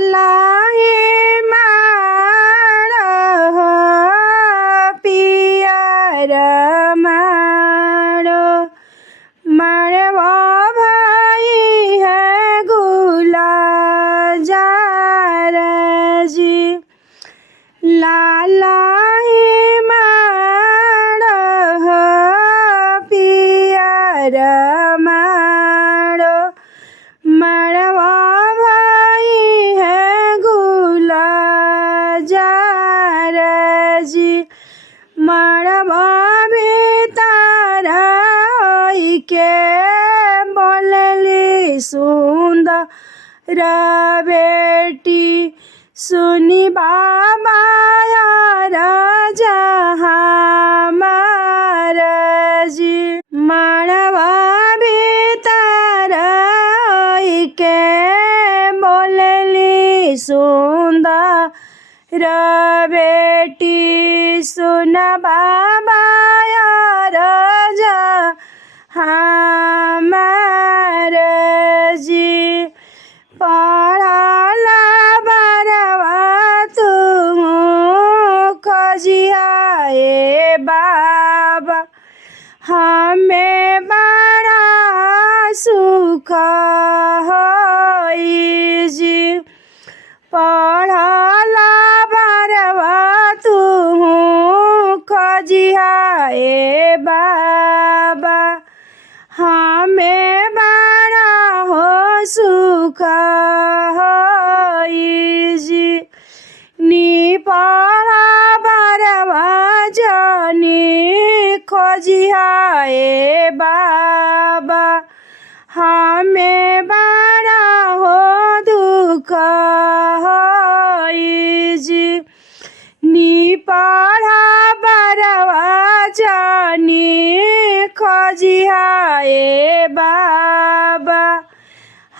लाला हे माड़ हो पियर माड़ मारवा भाई है गुला जार जी लाला हे माड़ हो पियर माड़ मारवा भाई है गुला जार जी मारवा बेतारा के बोलली सुंदर बेटी सुनी बाबा राजा हमार जी मारवा बेतारा के बोलली सुंदर बेटी सुन बाबा राजा हमार जी पढ़ला बरवा तुम खोजिया बाबा हमें बड़ा सुख होई जी पढ़ला बरवा तुम खोजिया बाबा हमें बड़ा हो सुख होई जी नी पढ़ा बरवा जनी खोजिया बाबा हमें बड़ा हो दुख होई जी नी पढ़ा बरवा जनी खोजिया बाबा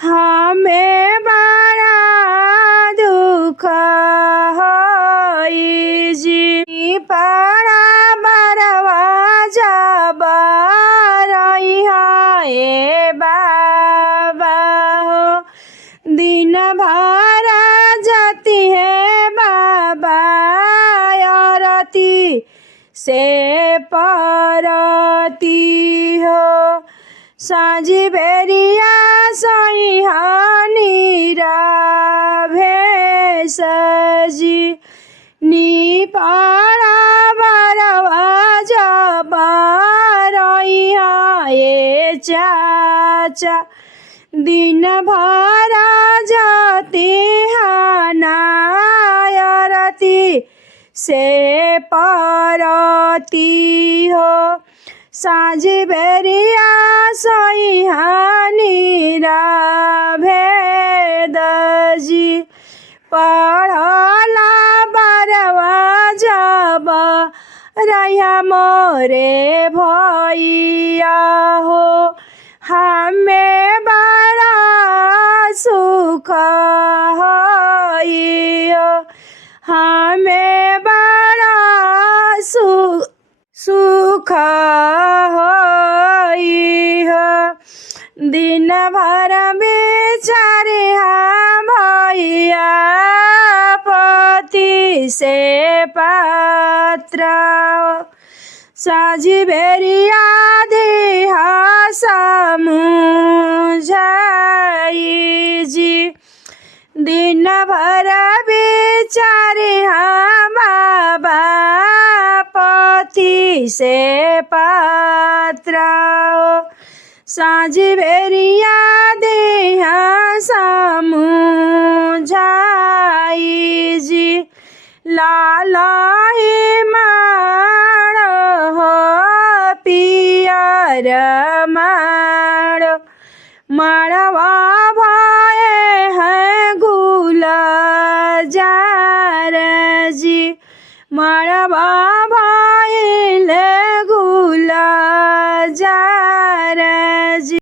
हमें बड़ा दुख होई जी नी पढ़ा बरवा जब रहिया बाबा हो दिन भर जाती है बाबा आरती से परती हो साँझ बेरिया सैहानी भेष जी नी पढ़ा बरवा जब रहिया चाचा दिन भर जाती हनायरती से परती हो साँझ बेरिया सैहानी भेद जी पढ़ला बरवा जब रहिया मोरे भैया हो हमें बड़ा सुख होई हमें बड़ा सुख होई दिन भर बेचारे हम भैया पति से पात्र साँझ बेरिया देहा समुझाई जी दिन भर बेचारे हम पति से पात्र साँझ बेरिया देहा समुझाई जी लाला हे माड़ हो पियर माड़ माड़वा भाए है गुला जार जी माड़वा